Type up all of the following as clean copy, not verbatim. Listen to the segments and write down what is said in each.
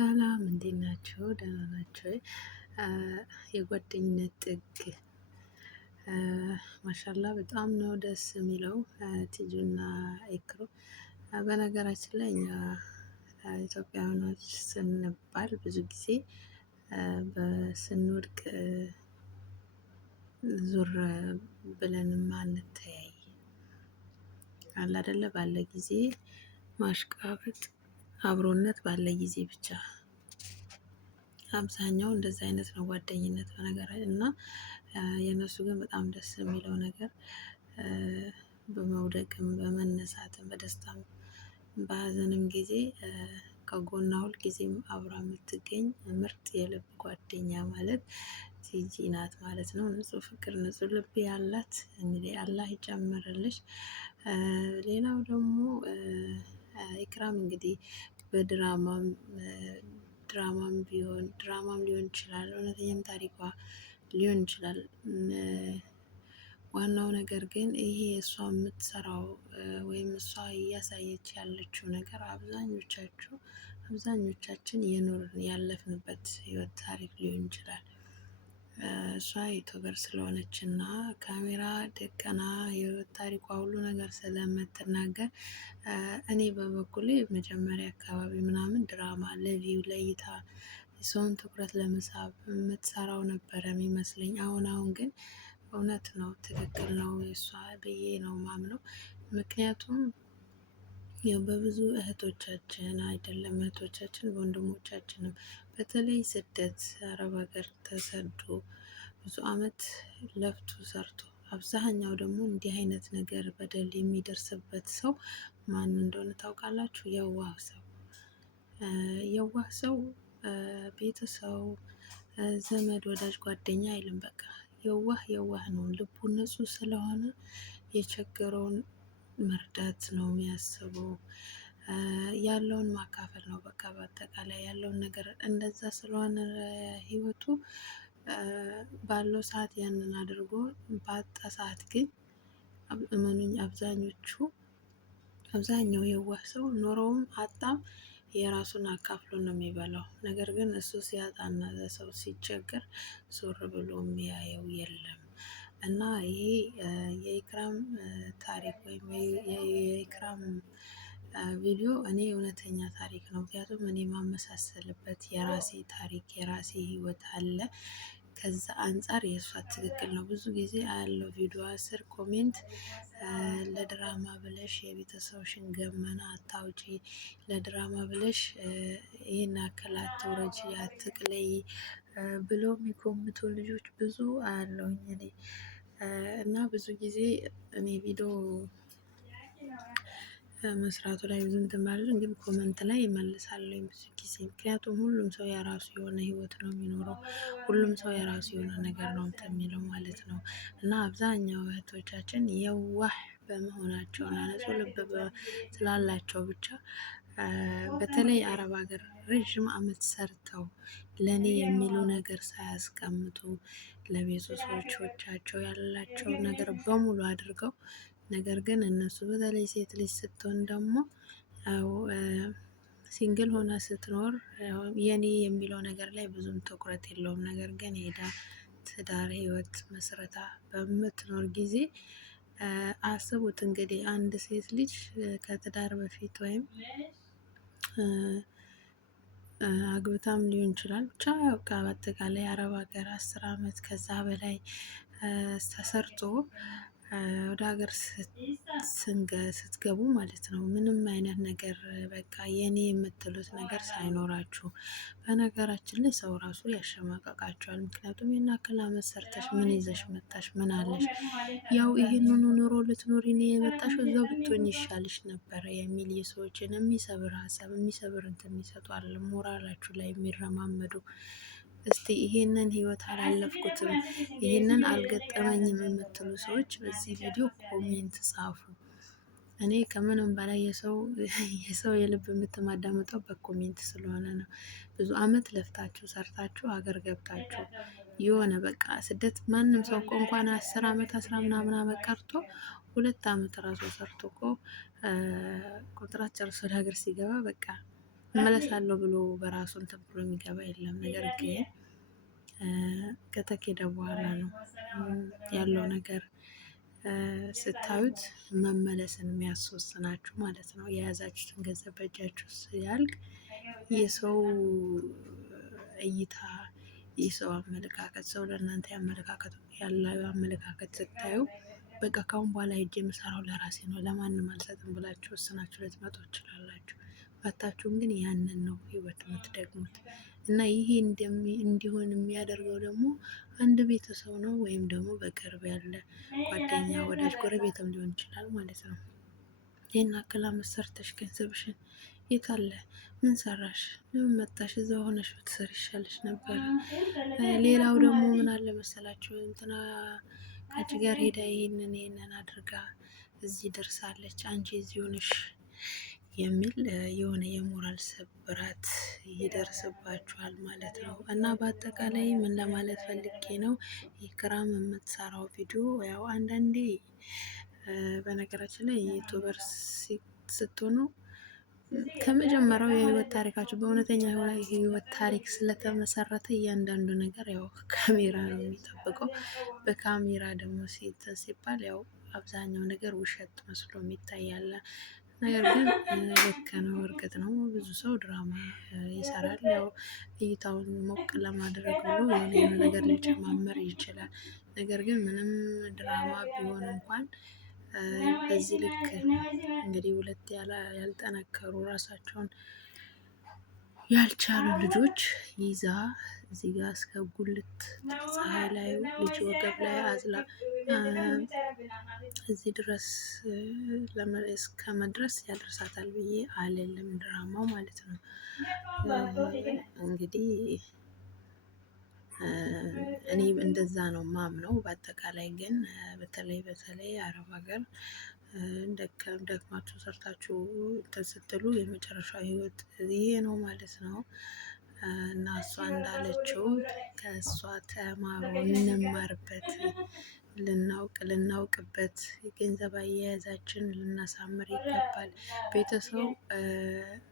ሰላም እንዴት ናቸው? ደህና ናቸው? የጓደኝነት ጥግ ማሻላ በጣም ነው ደስ የሚለው። ቲጁና ኤክሮ በነገራችን ላይ እኛ ኢትዮጵያውያኖች ስንባል ብዙ ጊዜ በስንወድቅ ዞር ብለንም አንተያይ አለ አይደለ? ባለ ጊዜ ማሽቃበጥ አብሮነት ባለ ጊዜ ብቻ አብዛኛው እንደዚህ አይነት ነው ጓደኝነት በነገር እና የእነሱ ግን በጣም ደስ የሚለው ነገር በመውደቅም በመነሳትም በደስታም በሀዘንም ጊዜ ከጎና ሁል ጊዜም አብራ የምትገኝ ምርጥ የልብ ጓደኛ ማለት ቲጂ ናት ማለት ነው። ንጹህ ፍቅር ንጹህ ልብ ያላት እንግዲህ አላህ ይጨምርልሽ። ሌላው ደግሞ ኢክራም እንግዲህ በድራማም ድራማም ሊሆን ይችላል፣ እውነተኛም ታሪኳ ሊሆን ይችላል። ዋናው ነገር ግን ይሄ እሷ የምትሰራው ወይም እሷ እያሳየች ያለችው ነገር አብዛኞቻችን የኖርን ያለፍንበት ህይወት ታሪክ ሊሆን ይችላል። እሷ ዩቱበር ስለሆነች እና ካሜራ ደቀና የህይወት ታሪኳ ሁሉ ነገር ስለምትናገር እኔ በበኩሌ መጀመሪያ አካባቢ ምናምን ድራማ ለቪው ለእይታ ሰውን ትኩረት ለመሳብ የምትሰራው ነበረ የሚመስለኝ። አሁን ግን እውነት ነው፣ ትክክል ነው የእሷ ብዬ ነው ማምነው። ምክንያቱም በብዙ እህቶቻችን አይደለም እህቶቻችን በወንድሞቻችንም በተለይ ስደት አረብ ሀገር ተሰዶ ብዙ አመት ለፍቶ ሰርቶ አብዛኛው ደግሞ እንዲህ አይነት ነገር በደል የሚደርስበት ሰው ማን እንደሆነ ታውቃላችሁ? የዋህ ሰው ቤተሰው ዘመድ ወዳጅ ጓደኛ አይልም። በቃ የዋህ ነው። ልቡ ንጹህ ስለሆነ የቸገረውን መርዳት ነው የሚያስበው። ያለውን ማካፈል ነው። በቃ በአጠቃላይ ያለውን ነገር እንደዛ ስለሆነ ህይወቱ ባለው ሰዓት ያንን አድርጎ ባጣ ሰዓት ግን እመኑኝ አብዛኛው የዋህ ሰው ኖሮውም አጣም የራሱን አካፍሎ ነው የሚበላው። ነገር ግን እሱ ሲያጣና ሰው ሲቸገር ዞር ብሎ የሚያየው የለም። እና ይሄ የኢክራም ታሪክ ወይም የኢክራም ቪዲዮ እኔ እውነተኛ ታሪክ ነው። ምክንያቱም እኔ የማመሳሰልበት የራሴ ታሪክ የራሴ ህይወት አለ። ከዛ አንፃር የእሷ ትክክል ነው። ብዙ ጊዜ አያለው ቪዲዮ ስር ኮሜንት ለድራማ ብለሽ የቤተሰብሽን ገመና አታውጪ፣ ለድራማ ብለሽ ይህን ያክል አትውረጂ፣ አትቅለይ ብለው የሚኮምቱ ልጆች ብዙ አያለውኝ እኔ። እና ብዙ ጊዜ እኔ ቪዲዮ መስራቱ ላይ ብዙ እንትን ባልልም ግን ኮመንት ላይ እመልሳለሁ ብዙ ጊዜ። ምክንያቱም ሁሉም ሰው የራሱ የሆነ ህይወት ነው የሚኖረው። ሁሉም ሰው የራሱ የሆነ ነገር ነው እንትን የሚለው ማለት ነው። እና አብዛኛው እህቶቻችን የዋህ በመሆናቸው እና ንጹህ ልብ ስላላቸው ብቻ በተለይ አረብ ሀገር ረዥም አመት ሰርተው ለኔ የሚሉ ነገር ሳያስቀምጡ ለቤተሰቦቻቸው ያላቸው ነገር በሙሉ አድርገው ነገር ግን እነሱ በተለይ ሴት ልጅ ስትሆን ደግሞ ሲንግል ሆና ስትኖር የኔ የሚለው ነገር ላይ ብዙም ትኩረት የለውም። ነገር ግን ሄዳ ትዳር ህይወት መስረታ በምትኖር ጊዜ አስቡት እንግዲህ አንድ ሴት ልጅ ከትዳር በፊት ወይም አግብታም ሊሆን ይችላል ብቻ በቃ በአጠቃላይ አረብ ሀገር 10 አመት ከዛ በላይ ተሰርቶ ወደ ሀገር ስትገቡ ማለት ነው ምንም አይነት ነገር በቃ የኔ የምትሉት ነገር ሳይኖራችሁ፣ በነገራችን ላይ ሰው ራሱ ያሸማቀቃቸዋል። ምክንያቱም ይሄን ያክል አመት ሰርተሽ ምን ይዘሽ መጣሽ? ምን አለሽ? ያው ይሄንን ኑሮ ልትኖሪ ነው የመጣሽው፣ እዛው ብትሆኝ ይሻልሽ ነበረ የሚል የሰዎችን የሚሰብር ሀሳብ የሚሰብር እንትን የሚሰጡ አለ ሞራላችሁ ላይ የሚረማመዱ። እስቲ ይሄንን ህይወት አላለፍኩትም ይሄንን አልገጠመኝም የምትሉ ሰዎች በዚህ ቪዲዮ ኮሜንት ጻፉ። እኔ ከምንም በላይ የሰው የልብ የምትማዳምጠው በኮሜንት ስለሆነ ነው። ብዙ አመት ለፍታችሁ ሰርታችሁ ሀገር ገብታችሁ የሆነ በቃ ስደት ማንም ሰው እኮ እንኳን 10 አመት 10 ምናምን አመት ቀርቶ 2 አመት ራሱ ሰርቶ እኮ ኮንትራት ጨርሶ ወደ ሀገር ሲገባ በቃ እመለሳለሁ ብሎ በራሱ እንትን ብሎ የሚገባ የለም። ነገር ግን ከተኬደ በኋላ ነው ያለው ነገር ስታዩት መመለስን የሚያስወስናችሁ ማለት ነው። የያዛችሁትን ገንዘብ በእጃችሁ ሲያልቅ የሰው እይታ፣ የሰው አመለካከት፣ ሰው ለእናንተ ያለው አመለካከት ስታዩ በቃ ካሁን በኋላ ሄጄ የምሰራው ለራሴ ነው ለማንም አልሰጥም ብላችሁ ወስናችሁ ልትመጡ ትችላላችሁ። ባታችሁም ግን ያንን ነው ህይወት የምትደግሙት። እና ይሄ እንዲሆን የሚያደርገው ደግሞ አንድ ቤተሰብ ነው ወይም ደግሞ በቅርብ ያለ ጓደኛ፣ ወዳጅ፣ ጎረቤትም ሊሆን ይችላል ማለት ነው። ይህን አክል አመት ሰርተሽ ገንዘብሽን የት አለ? ምን ሰራሽ? ለምን መጣሽ? እዛ ሆነሽ ብትሰሪ ይሻልሽ ነበር። ሌላው ደግሞ ምን አለ መሰላችሁ እንትና ከአንቺ ጋር ሄዳ ይሄንን አድርጋ እዚህ ደርሳለች፣ አንቺ እዚህ ሆነሽ የሚል የሆነ የሞራል ስብራት ይደርስባችኋል ማለት ነው። እና በአጠቃላይ ምን ለማለት ፈልጌ ነው ኢክራም የምትሰራው ቪዲዮ ያው አንዳንዴ በነገራችን ላይ ዩቱበር ስትሆኑ ከመጀመሪያው የህይወት ታሪካችሁ በእውነተኛ የህይወት ታሪክ ስለተመሰረተ እያንዳንዱ ነገር ያው ካሜራ ነው የሚጠብቀው። በካሜራ ደግሞ ሲባል ያው አብዛኛው ነገር ውሸት መስሎ የሚታያለ። ነገር ግን ልክ ነው፣ እርግጥ ነው ብዙ ሰው ድራማ ይሰራል። ያው እይታውን ሞቅ ለማድረግ ብሎ የሆነ ነገር ሊጨማመር ይችላል። ነገር ግን ምንም ድራማ ቢሆን እንኳን በዚህ ልክ እንግዲህ ሁለት ያልጠነከሩ ራሳቸውን ያልቻሉ ልጆች ይዛ እዚህ ጋር እስከ ጉልት ፀሐይ ላይ ልጅ ወገብ ላይ አዝላ እዚህ ድረስ እስከ መድረስ ያደርሳታል ብዬ አልልም፣ ድራማው ማለት ነው። እንግዲህ እኔ እንደዛ ነው ማምነው። በአጠቃላይ ግን በተለይ አረብ ሀገር ደክማችሁ ሰርታችሁ ስትሉ የመጨረሻው ህይወት ይሄ ነው ማለት ነው። እና እሷ እንዳለችው ከእሷ ተማሩ፣ እንማርበት፣ ልናውቅበት፣ የገንዘብ አያያዛችን ልናሳምር ይገባል። ቤተሰብ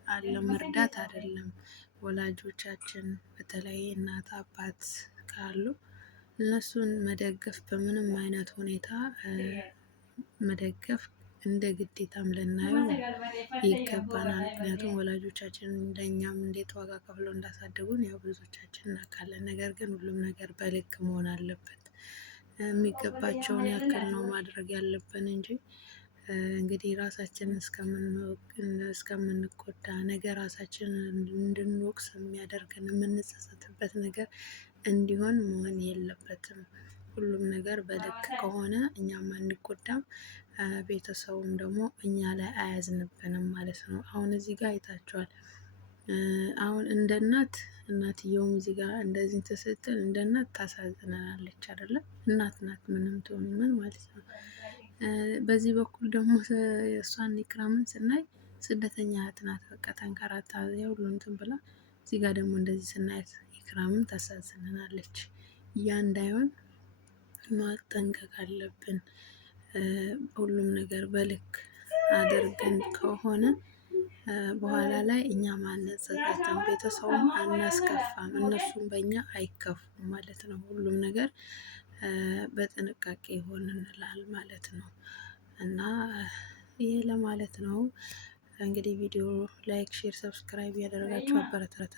አለ መርዳት አይደለም። ወላጆቻችን በተለይ እናት አባት ካሉ እነሱን መደገፍ በምንም አይነት ሁኔታ መደገፍ እንደ ግዴታም ልናየው ይገባናል። ምክንያቱም ወላጆቻችን እንደኛም እንዴት ዋጋ ከፍለው እንዳሳደጉን ያው ብዙዎቻችን እናውቃለን። ነገር ግን ሁሉም ነገር በልክ መሆን አለበት። የሚገባቸውን ያክል ነው ማድረግ ያለብን እንጂ እንግዲህ ራሳችንን እስከምንጎዳ ነገ ራሳችንን እንድንወቅስ የሚያደርገን የምንጸጸትበት ነገር እንዲሆን መሆን የለበትም። ሁሉም ነገር በልክ ከሆነ እኛም አንጎዳም፣ ቤተሰቡም ደግሞ እኛ ላይ አያዝንብንም ማለት ነው። አሁን እዚህ ጋር አይታችኋል። አሁን እንደ እናትየውም እዚህ ጋር እንደዚህ ስትል እንደ እናት ታሳዝነናለች አይደለም? እናት ናት ምንም ትሆን ምን ማለት ነው። በዚህ በኩል ደግሞ እሷን ኢክራምን ስናይ ስደተኛ እህት ናት። በቃ ተንከራታ ሁሉ እንትን ብላ እዚህ ጋር ደግሞ እንደዚህ ስናያት ኢክራምን ታሳዝነናለች። ያ እንዳይሆን ማጠንቀቅ አለብን። ሁሉም ነገር በልክ አድርገን ከሆነ በኋላ ላይ እኛም አንጸጸትም፣ ቤተሰቡም አናስከፋም፣ እነሱም በእኛ አይከፉም ማለት ነው። ሁሉም ነገር በጥንቃቄ ይሆን እንላል ማለት ነው። እና ይሄ ለማለት ነው። እንግዲህ ቪዲዮ ላይክ፣ ሼር፣ ሰብስክራይብ ያደረጋችሁ አበረታታ